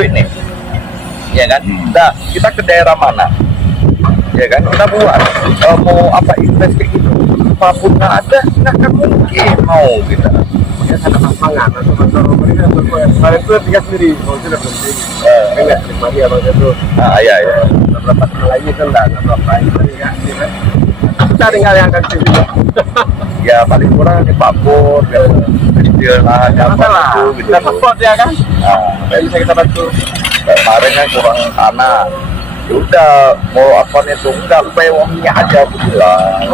duit nih, ya kan? Nah, kita ke daerah mana, ya kan? Kita buat mau apa invest kayak gitu, apapun nggak ada, nggak akan mungkin mau kita. Ya sangat lapangan atau kantor mereka kemarin itu tiga sendiri, kalau sudah berhenti, enggak nikmati abang itu. Iya. Beberapa teman lainnya kan nggak apa-apa, jadi ya, kita tinggal yang akan sini. Ya paling kurang di papur, kecil lah, masalah, gitu. kita support ya kan? Yang bisa kita bantu. Kemarin kan kurang tanah, ya udah mau apa itu enggak, supaya uangnya aja bilang.